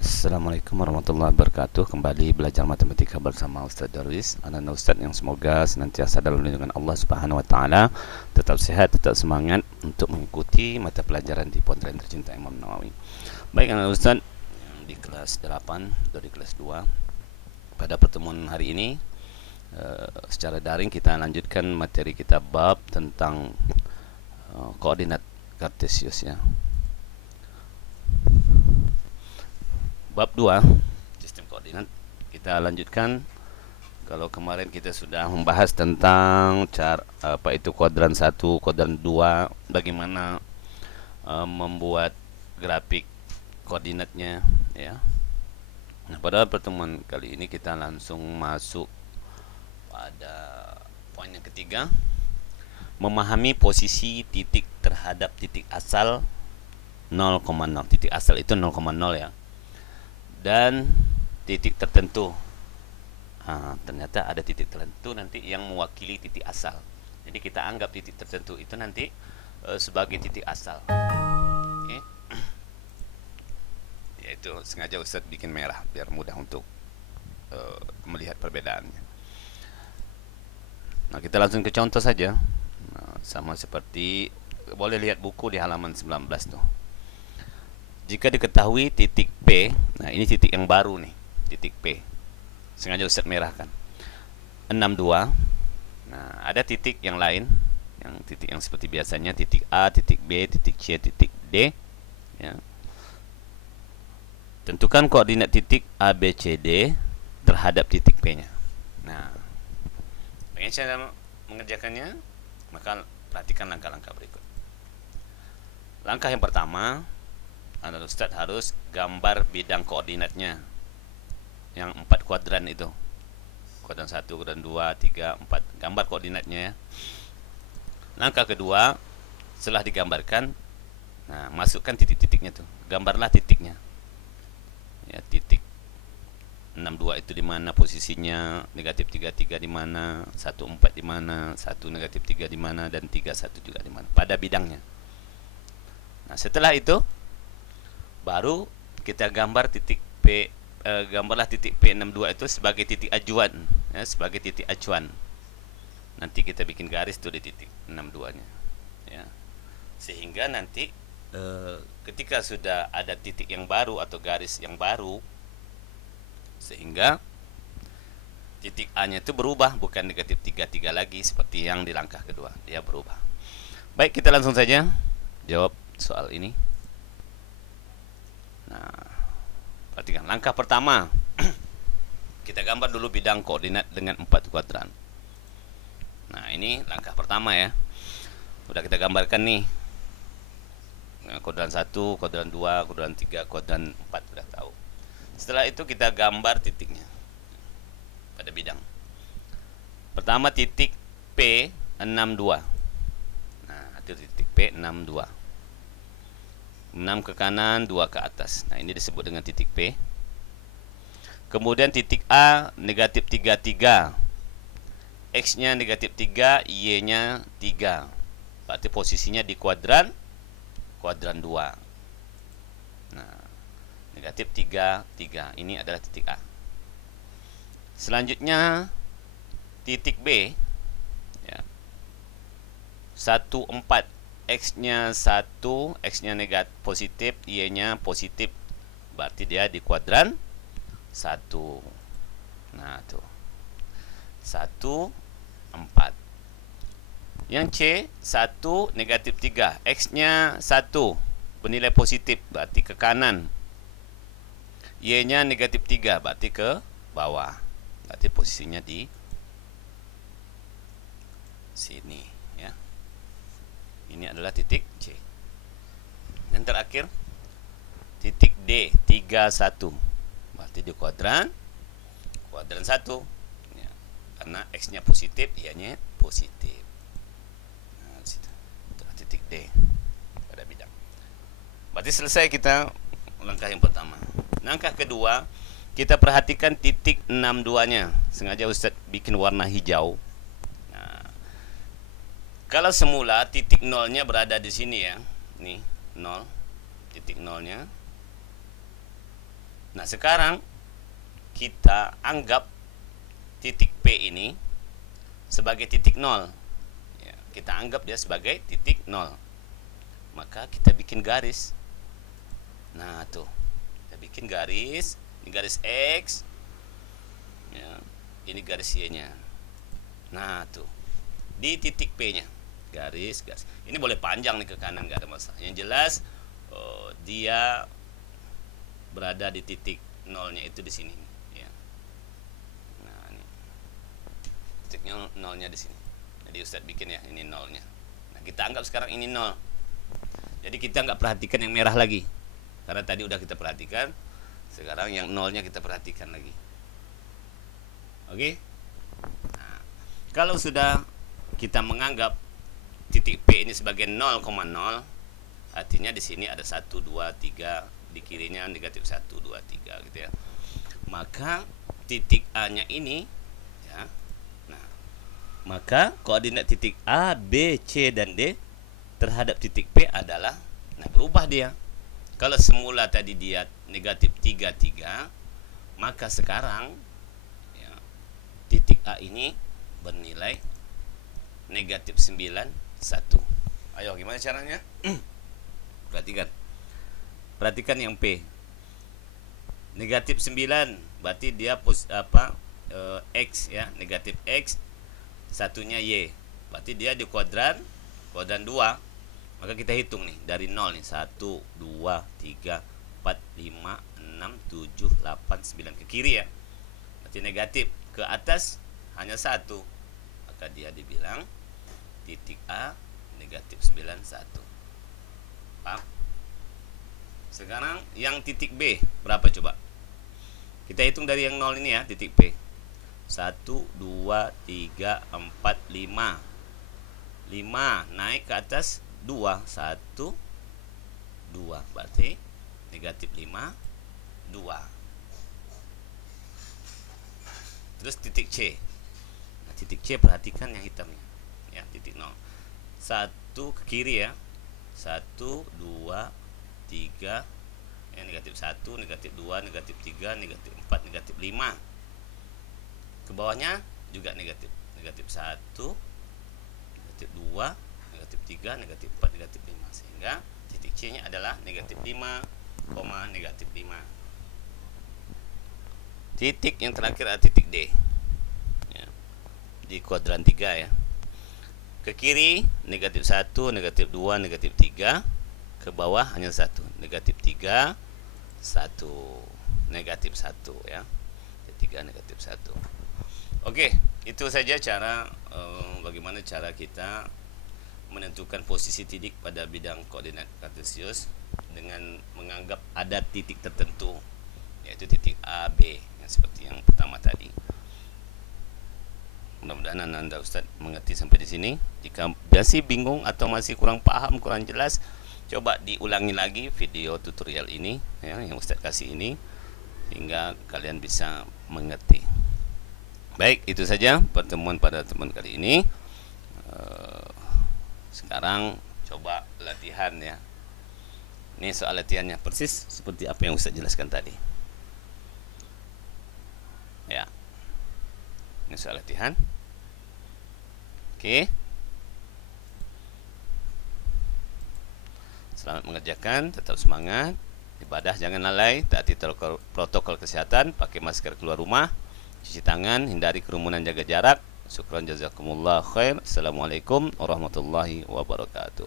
Assalamualaikum warahmatullahi wabarakatuh. Kembali belajar matematika bersama Ustaz Darwis. Anak Ustaz yang semoga senantiasa dalam lindungan Allah Subhanahu wa taala, tetap sehat, tetap semangat untuk mengikuti mata pelajaran di Pondok Tercinta Imam Nawawi. Baik anak Ustaz yang di kelas 8 dari kelas 2. Pada pertemuan hari ini secara daring kita lanjutkan materi kita bab tentang koordinat kartesius ya. Bab 2 sistem koordinat kita lanjutkan. Kalau kemarin kita sudah membahas tentang cara apa itu kuadran 1, kuadran 2, bagaimana membuat grafik koordinatnya ya. Nah, pada pertemuan kali ini kita langsung masuk pada poin yang ketiga, memahami posisi titik terhadap titik asal 0,0. Titik asal itu 0,0 ya. Dan titik tertentu. Ternyata ada titik tertentu nanti yang mewakili titik asal. Jadi kita anggap titik tertentu itu nanti sebagai titik asal. Okay. Yaitu sengaja Ustaz bikin merah biar mudah untuk melihat perbedaannya. Nah, kita langsung ke contoh saja. Nah, sama seperti boleh lihat buku di halaman 19 tuh. Jika diketahui titik P, nah ini titik yang baru nih, titik P. Sengaja Ustaz merahkan. 62. Nah, ada titik yang lain, yang titik yang seperti biasanya, titik A, titik B, titik C, titik D. Ya. Tentukan koordinat titik A, B, C, D terhadap titik P-nya. Nah, pengen saya mengerjakannya, maka perhatikan langkah-langkah berikut. Langkah yang pertama, Anak Ustaz harus gambar bidang koordinatnya yang 4 kuadran itu. Kuadran 1, kuadran 2, 3, 4. Gambar koordinatnya ya. Langkah kedua, setelah digambarkan, nah, masukkan titik-titiknya tuh. Gambarlah titiknya. Ya, titik 62 itu di mana posisinya, negatif 33 di mana, 14 di mana, 1 negatif 3 di mana, dan 31 juga di mana. Pada bidangnya. Nah, setelah itu baru kita gambar titik P, gambarlah titik P62 itu sebagai titik acuan ya, sebagai titik acuan. Nanti kita bikin garis tuh di titik 62-nya ya. Sehingga nanti ketika sudah ada titik yang baru atau garis yang baru, sehingga titik A-nya itu berubah, bukan negatif 33 lagi seperti yang di langkah kedua, dia berubah. Baik, kita langsung saja jawab soal ini. Nah, perhatikan langkah pertama. Kita gambar dulu bidang koordinat dengan 4 kuadran. Nah, ini langkah pertama ya. Udah kita gambarkan nih. Nah, kuadran 1, kuadran 2, kuadran 3, kuadran 4 sudah tahu. Setelah itu kita gambar titiknya pada bidang. Pertama titik P62. Nah, itu titik P62. 6 ke kanan, 2 ke atas. Nah, ini disebut dengan titik P. Kemudian titik A negatif 33. X-nya negatif 3, Y-nya 3. Berarti posisinya di kuadran 2. Nah, negatif 3, 3. Ini adalah titik A. Selanjutnya titik B ya. 1, 4. X-nya 1, X-nya negatif positif, Y-nya positif. Berarti dia di kuadran 1. Nah, tuh. 1, 4. Yang C, 1, negatif 3. X-nya 1, bernilai positif, berarti ke kanan. Y-nya negatif 3, berarti ke bawah. Berarti posisinya di sini. Ini adalah titik C. Yang terakhir titik D 31. Berarti di kuadran 1 ya. Karena X-nya positif, Y-nya positif. Nah, situ. Itulah titik D pada bidang. Berarti selesai kita langkah yang pertama. Langkah kedua, kita perhatikan titik 62-nya. Sengaja Ustaz bikin warna hijau. Kalau semula titik nolnya berada di sini ya, nih 0, titik nolnya. Nah, sekarang kita anggap titik P ini sebagai titik nol. Ya, kita anggap dia sebagai titik nol. Maka kita bikin garis. Nah, tuh. Kita bikin garis. Ini garis X. Ya, ini garis Y-nya. Nah, tuh. Di titik P-nya. Garis. Ini boleh panjang nih ke kanan, nggak ada masalah. Yang jelas dia berada di titik nolnya itu di sini. Ya. Nah, ini titik nolnya di sini. Jadi Ustadz bikin ya, ini nolnya. Nah, kita anggap sekarang ini nol. Jadi kita nggak perhatikan yang merah lagi, karena tadi udah kita perhatikan. Sekarang yang nolnya kita perhatikan lagi. Oke? Nah, kalau sudah kita menganggap titik P ini sebagai 0,0, artinya di sini ada 1, 2, 3, di kirinya negatif 1, 2, 3 gitu ya. Maka titik A-nya ini ya. Nah, maka koordinat titik A, B, C dan D terhadap titik P adalah, nah, berubah dia. Kalau semula tadi dia negatif 3, 3, maka sekarang ya, titik A ini bernilai negatif 9, 1. Ayo, gimana caranya? Perhatikan yang P. Negatif 9 berarti dia X ya, negatif X, satunya Y. Berarti dia di kuadran 2. Maka kita hitung nih dari 0 nih. 1, 2, 3, 4, 5, 6, 7, 8, 9 ke kiri ya. Berarti negatif. Ke atas hanya 1. Maka dia dibilang titik A negatif 9, 1. Paham? Sekarang yang titik B berapa coba? Kita hitung dari yang 0 ini ya, titik P. 1, 2, 3, 4, 5. 5 naik ke atas 2. 1, 2. Berarti negatif 5, 2. Terus titik C. Nah, titik C perhatikan yang hitamnya. Ya, titik 0. 1 ke kiri ya. 1, 2, 3, ya, negatif 1, negatif 2, negatif 3, negatif 4, negatif 5. Ke bawahnya juga negatif. Negatif 1, negatif 2, negatif 3, negatif 4, negatif 5. Sehingga titik C-nya adalah negatif 5, negatif 5. Titik yang terakhir adalah titik D. Ya, di kuadran 3 ya. Ke kiri negatif 1, negatif 2, negatif 3. Ke bawah hanya 1, negatif 3, 1, negatif 1 ya. 3 negatif 1. Oke, itu saja cara bagaimana cara kita menentukan posisi titik pada bidang koordinat kartesius dengan menganggap ada titik tertentu, yaitu titik A, B, yang seperti yang pertama tadi. Mudah-mudahan Anda Ustaz mengerti sampai di sini. Jika masih bingung atau masih kurang paham, kurang jelas, coba diulangi lagi video tutorial ini ya, yang Ustaz kasih ini, hingga kalian bisa mengerti. Baik, itu saja pertemuan pada teman kali ini. Sekarang coba latihan ya. Ini soal latihannya persis seperti apa yang Ustaz jelaskan tadi. Ya. Ini soal latihan. Oke. Selamat mengerjakan, tetap semangat. Ibadah jangan lalai, taati protokol kesehatan, pakai masker keluar rumah, cuci tangan, hindari kerumunan, jaga jarak. Syukran jazakumullah khair. Assalamualaikum warahmatullahi wabarakatuh.